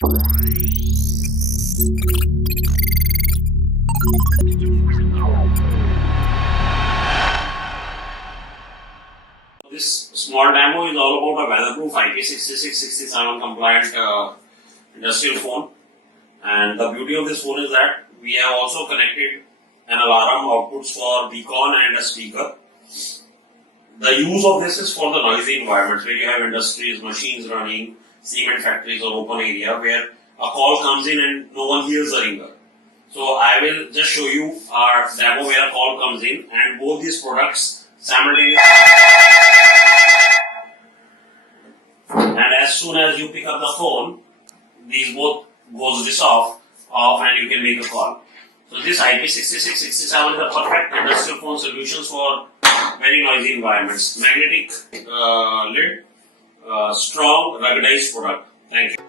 This small demo is all about a weatherproof IP66-67 compliant industrial phone, and the beauty of this phone is that we have also connected an alarm outputs for beacon and a speaker. The use of this is for the noisy environments where you have industries, machines running, cement factories or open area where a call comes in and no one hears the ringer. So I will just show you our demo where a call comes in and both these products simultaneously. And as soon as you pick up the phone, these both goes this off and you can make a call. So this IP66-67 is a perfect industrial phone solutions for very noisy environments. Magnetic lid, strong ruggedized product. Thank you.